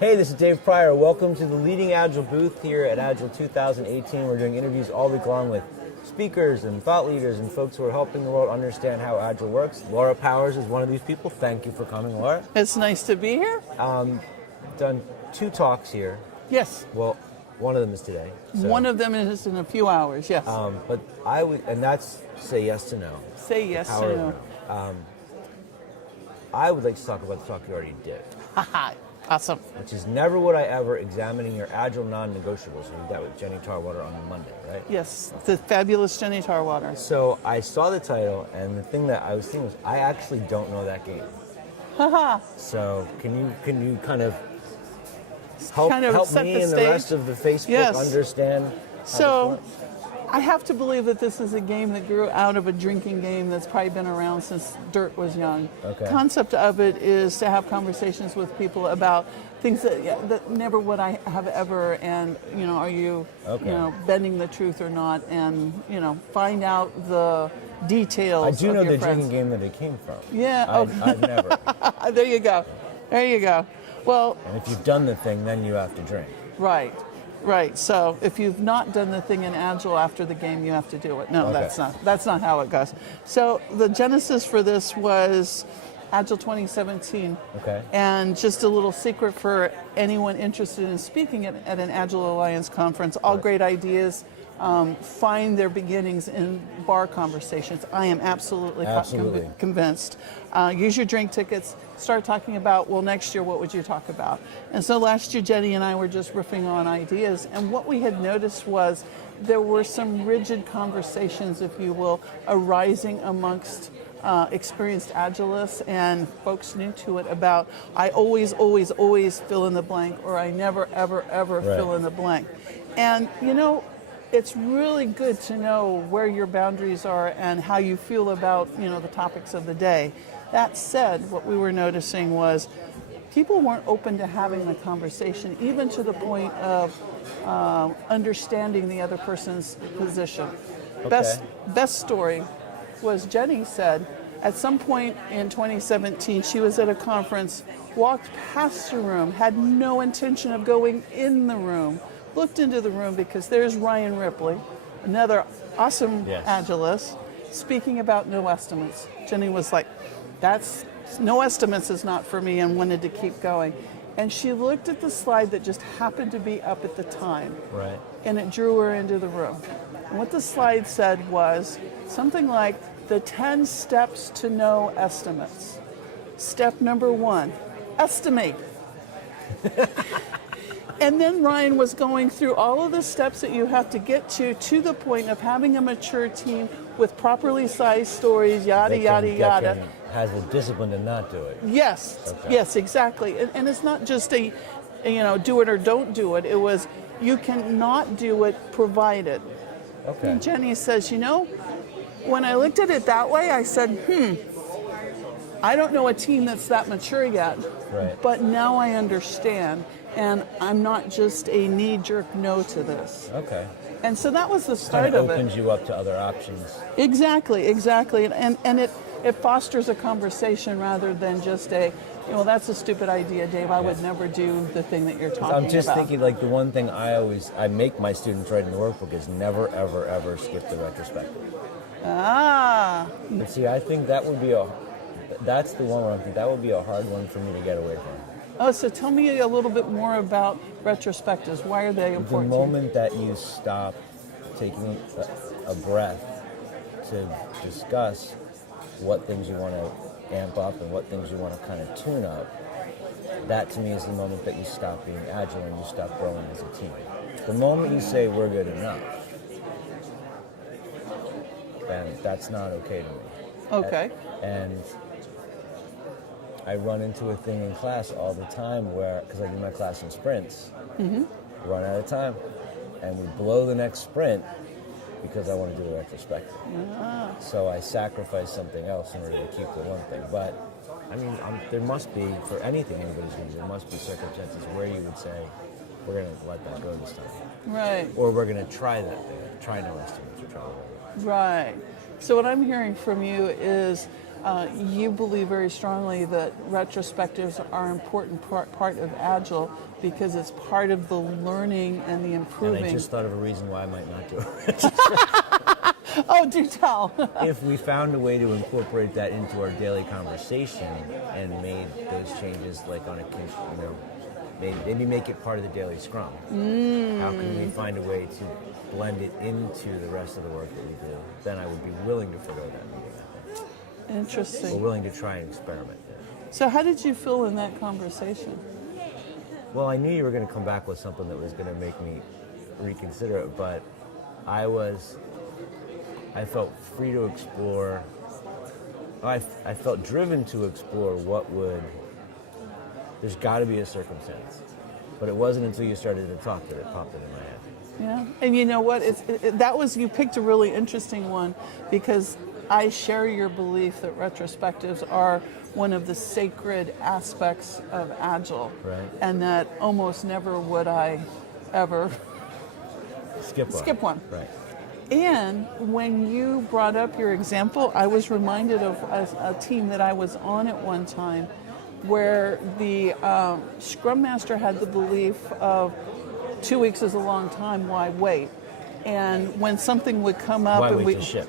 Hey, this is Dave Pryor. Welcome to the Leading Agile booth here at Agile 2018. We're doing interviews all week long with speakers and thought leaders and folks who are helping the world understand how Agile works. Laura Powers is one of these people. Thank you for coming, Laura. It's nice to be here. Done 2 talks here. Yes. Well, one of them is today. So. One of them is in a few hours, yes. But I would, and that's say yes to no. Say yes to no. I would like to talk about the talk you already did. Haha, awesome. Which is never would I ever, examining your Agile non-negotiables. You did that with Jenny Tarwater on Monday, right? Yes, the fabulous Jenny Tarwater. So I saw the title, and the thing that I was thinking was, I actually don't know that game. Haha. So can you kind of help me and the rest of the Facebook understand? So I have to believe that this is a game that grew out of a drinking game that's probably been around since dirt was young. Okay. The concept of it is to have conversations with people about things that never would I have ever, and are you bending the truth or not, and find out the details. I do know the friends. drinking game that it came from. Yeah. I've never. There you go. There you go. Well. And if you've done the thing, then you have to drink. Right. Right. So if you've not done the thing in Agile after the game, you have to do it. No, okay. That's not how it goes. So the genesis for this was Agile 2017. Okay. And just a little secret for anyone interested in speaking at an Agile Alliance conference, all great ideas find their beginnings in bar conversations. I am absolutely. Convinced. Use your drink tickets. Start talking about, well, next year, what would you talk about? And so last year, Jenny and I were just riffing on ideas. And what we had noticed was there were some rigid conversations, if you will, arising amongst experienced Agilists and folks new to it about, I always fill in the blank, or I never, ever fill in the blank. And, it's really good to know where your boundaries are and how you feel about, the topics of the day. That said, what we were noticing was people weren't open to having the conversation, even to the point of understanding the other person's position. Okay. Best story was Jenny said, at some point in 2017, she was at a conference, walked past the room, had no intention of going in the room, looked into the room because there's Ryan Ripley, another awesome Agilist, speaking about no estimates. Jenny was like, no estimates is not for me, and wanted to keep going. And she looked at the slide that just happened to be up at the time. Right. And it drew her into the room. And what the slide said was something like the 10 steps to no estimates. Step number 1, estimate. And then Ryan was going through all of the steps that you have to get to the point of having a mature team with properly sized stories, yada. Has the discipline to not do it. Yes, okay. Yes, exactly. And it's not just a, do it or don't do it. It was, you can not do it provided. Okay. And Jenny says, when I looked at it that way, I said, I don't know a team that's that mature yet, right. But now I understand. And I'm not just a knee-jerk no to this. Okay. And so that was the start of it. Opens you up to other options. Exactly. And it fosters a conversation rather than just a, that's a stupid idea, Dave. I would never do the thing that you're talking about. I'm just thinking, like, the one thing I make my students write in the workbook is never, ever, ever skip the retrospective. But see, I think that's the one where I think that would be a hard one for me to get away from. Oh, so tell me a little bit more about retrospectives. Why are they important? The moment that you stop taking a breath to discuss what things you want to amp up and what things you want to kind of tune up, that to me is the moment that you stop being agile and you stop growing as a team. The moment you say we're good enough, then that's not okay to me. Okay. And I run into a thing in class all the time where, because I do my class in sprints, run out of time, and we blow the next sprint because I want to do the retrospective. So I sacrifice something else in order to keep the one thing. But I mean, there must be, for anything anybody's doing, there must be circumstances where you would say, we're going to let that go this time. Right. Or we're going to try that thing, try no estimates or try whatever. Right. So what I'm hearing from you is you believe very strongly that retrospectives are an important part of Agile because it's part of the learning and the improving. And I just thought of a reason why I might not do it. Oh, do tell. If we found a way to incorporate that into our daily conversation and made those changes like on a, maybe make it part of the daily scrum. How can we find a way to blend it into the rest of the work that we do? Then I would be willing to forgo that meeting, I think. Interesting. We're willing to try and experiment there. So how did you feel in that conversation? Well, I knew you were going to come back with something that was going to make me reconsider it, but I felt free to explore. I felt driven to explore there's got to be a circumstance. But it wasn't until you started to talk that it popped into my head. Yeah, and you know what? You picked a really interesting one because I share your belief that retrospectives are one of the sacred aspects of Agile. Right. And that almost never would I ever skip one. Right. And when you brought up your example, I was reminded of a team that I was on at one time where the Scrum Master had the belief of 2 weeks is a long time, why wait? And when something would come up... Why wait to ship?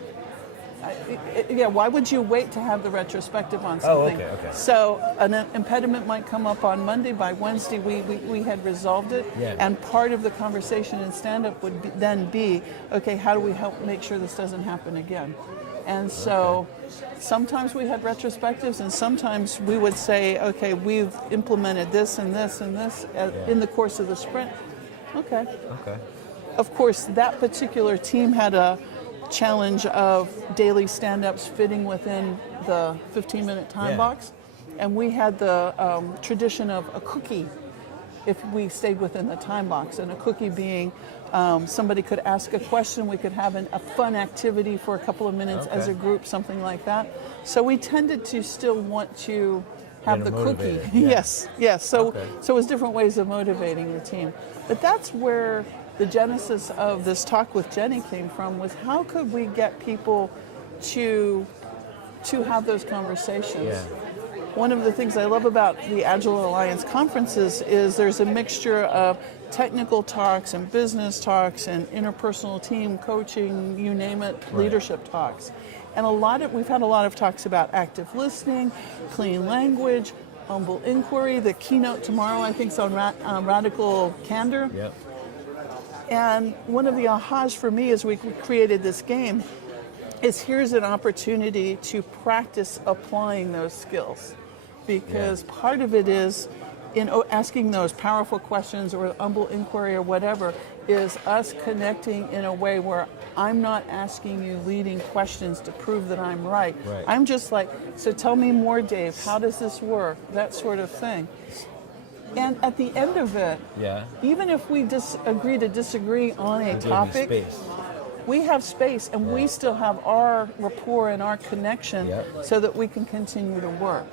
Why would you wait to have the retrospective on something? Oh, okay. So an impediment might come up on Monday. By Wednesday, we had resolved it. Yeah. And part of the conversation in stand-up would then be, okay, how do we help make sure this doesn't happen again? And so sometimes we had retrospectives, and sometimes we would say, okay, we've implemented this and this and this in the course of the sprint. Okay. Of course, that particular team had a challenge of daily stand-ups fitting within the 15-minute time box. And we had the tradition of a cookie if we stayed within the time box. And a cookie being somebody could ask a question, we could have a fun activity for a couple of minutes as a group, something like that. So we tended to still want to have the cookie. Yes. So it was different ways of motivating the team. But that's where the genesis of this talk with Jenny came from, was how could we get people to have those conversations? Yeah. One of the things I love about the Agile Alliance conferences is there's a mixture of technical talks and business talks and interpersonal team coaching, you name it, leadership talks. And we've had a lot of talks about active listening, clean language, humble inquiry. The keynote tomorrow, I think, is on radical candor. Yep. And one of the ahas for me as we created this game is here's an opportunity to practice applying those skills. Because part of it is, in asking those powerful questions or humble inquiry or whatever, is us connecting in a way where I'm not asking you leading questions to prove that I'm right. I'm just like, so tell me more, Dave, how does this work? That sort of thing. And at the end of it, even if we agree to disagree on a topic, we have space and we still have our rapport and our connection so that we can continue to work.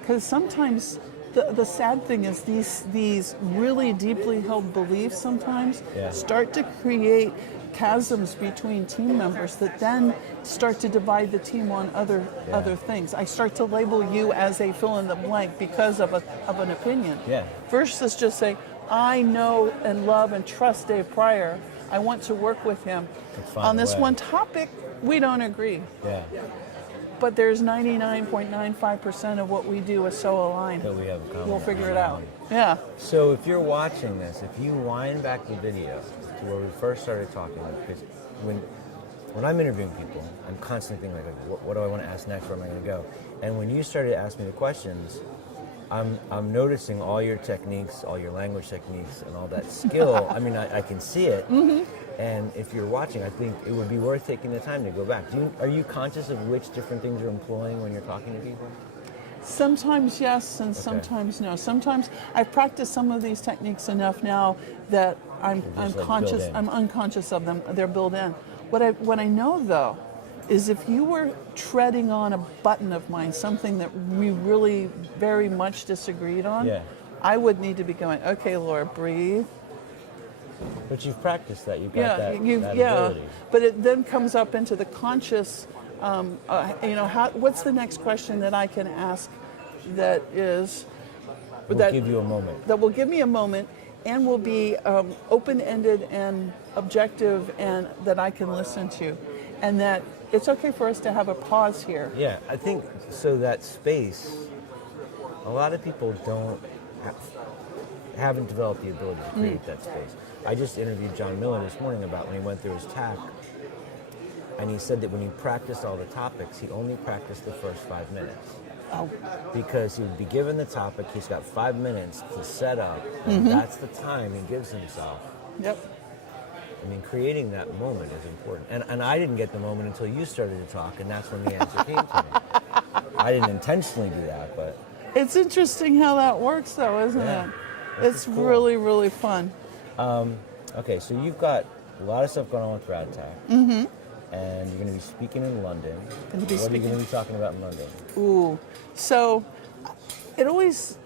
Because sometimes the sad thing is these really deeply held beliefs sometimes start to create chasms between team members that then start to divide the team on other things. I start to label you as a fill in the blank because of an opinion. Versus just say, I know and love and trust Dave Pryor. I want to work with him. On this one topic, we don't agree. But there's 99.95% of what we do is so aligned. That we have a common. We'll figure it out. Yeah. So if you're watching this, if you wind back the video to where we first started talking, because when I'm interviewing people, I'm constantly thinking like what do I want to ask next? Where am I going to go? And when you started to ask me the questions, I'm noticing all your techniques, all your language techniques, and all that skill. I mean, I can see it. And if you're watching, I think it would be worth taking the time to go back. Are you conscious of which different things you're employing when you're talking to people? Sometimes yes, and sometimes no. Sometimes I've practiced some of these techniques enough now that I'm conscious. I'm unconscious of them. They're built in. What I know though is if you were treading on a button of mine, something that we really very much disagreed on, I would need to be going, okay, Laura, breathe. But you've practiced that. You've got that ability. But it then comes up into the conscious What's the next question that I can ask that is We'll give you a moment. that will give me a moment and will be open-ended and objective and that I can listen to, and that it's okay for us to have a pause here. Yeah, I think so. That space, a lot of people haven't developed the ability to create that space. I just interviewed John Miller this morning about when he went through his TAC, and he said that when he practiced all the topics, he only practiced the first 5 minutes. Oh. Because he would be given the topic, he's got 5 minutes to set up, and that's the time he gives himself. Yep. I mean, creating that moment is important. And I didn't get the moment until you started to talk, and that's when the answer came to me. I didn't intentionally do that, but... It's interesting how that works, though, isn't it? It's cool. really, really fun. Okay, so you've got a lot of stuff going on with RadTac. And you're going to be speaking in London. What are you going to be talking about in London? Ooh, so it always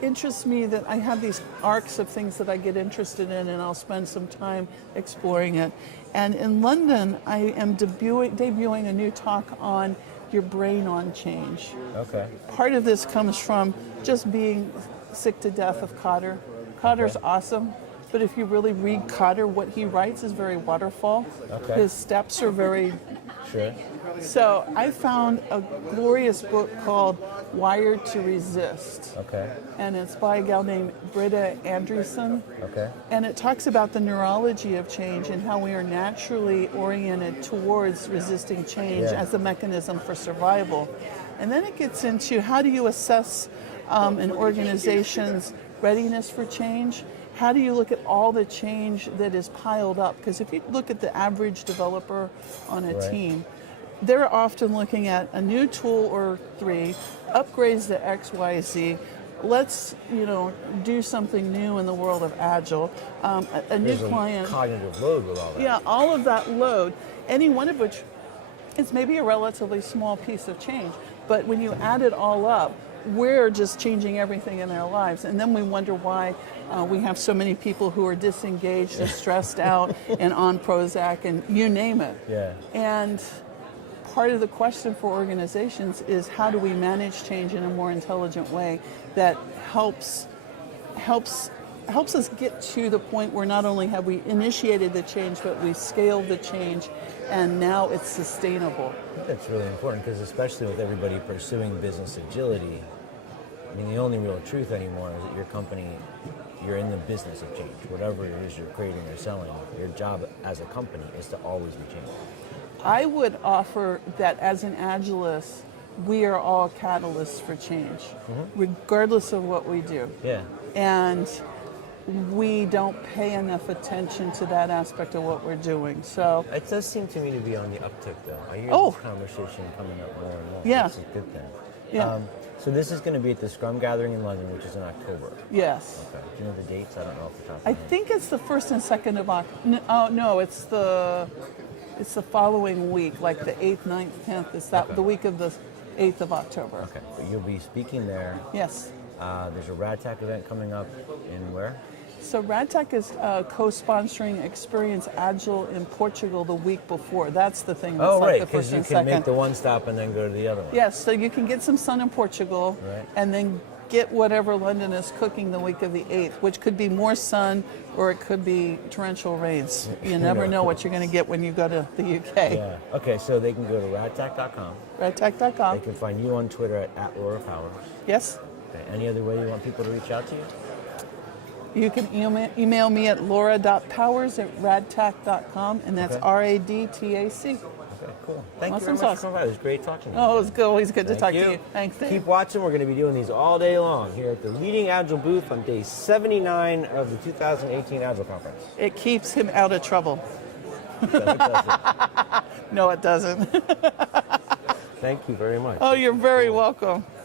interests me that I have these arcs of things that I get interested in, and I'll spend some time exploring it. And in London, I am debuting a new talk on your brain on change. Okay. Part of this comes from just being sick to death of Cotter. Cotter's awesome. But if you really read Cotter, what he writes is very waterfall. Okay. His steps are very... Sure. So I found a glorious book called Wired to Resist. Okay. And it's by a gal named Britta Andreessen. Okay. And it talks about the neurology of change and how we are naturally oriented towards resisting change as a mechanism for survival. And then it gets into how do you assess an organization's readiness for change? How do you look at all the change that is piled up? Because if you look at the average developer on a team, they're often looking at a new tool or 3, upgrades to X, Y, Z. Let's do something new in the world of Agile. A new client. Cognitive load with all that. Yeah, all of that load. Any one of which is maybe a relatively small piece of change, but when you add it all up, we're just changing everything in their lives. And then we wonder why we have so many people who are disengaged and stressed out and on Prozac and you name it. Yeah. And part of the question for organizations is how do we manage change in a more intelligent way that helps us get to the point where not only have we initiated the change, but we scaled the change and now it's sustainable. I think that's really important because especially with everybody pursuing business agility, I mean, the only real truth anymore is that your company, you're in the business of change. Whatever it is you're creating or selling, your job as a company is to always be changing. I would offer that as an Agilist, we are all catalysts for change, regardless of what we do. Yeah. And we don't pay enough attention to that aspect of what we're doing. So It does seem to me to be on the uptick, though. I hear this conversation coming up more and more. Yeah. It's a good thing. Yeah. So this is going to be at the Scrum Gathering in London, which is in October. Yes. Okay. Do you know the dates? I don't know off the top of I my head. think it's the 1st and 2nd of October. No, it's the following week, like the 8th, 9th, 10th. It's the week of the 8th of October. Okay. But you'll be speaking there. Yes. There's a RadTac event coming up in where? So RadTac is co-sponsoring Experience Agile in Portugal the week before. That's the thing that's like the first and because you can second. make the one stop and then go to the other one. Yes, so you can get some sun in Portugal and then get whatever London is cooking the week of the 8th, which could be more sun or it could be torrential rains. You never know what you're going to get when you go to the UK. Yeah. Okay, so they can go to radtac.com. Radtac.com. They can find you on Twitter at Laura Powers. Yes. Okay. Any other way you want people to reach out to you? You can email me at laura.powers@radtac.com, and that's RADTAC. Okay, cool. Thank you Awesome very much sauce. for coming by. It was great talking to you. Oh, it was good. Always good to Thank talk you. to you. Thanks, Dave. Keep watching. We're going to be doing these all day long here at the Leading Agile booth on day 79 of the 2018 Agile Conference. It keeps him out of trouble. It doesn't. No, it doesn't. Thank you very much. Oh, you're very welcome.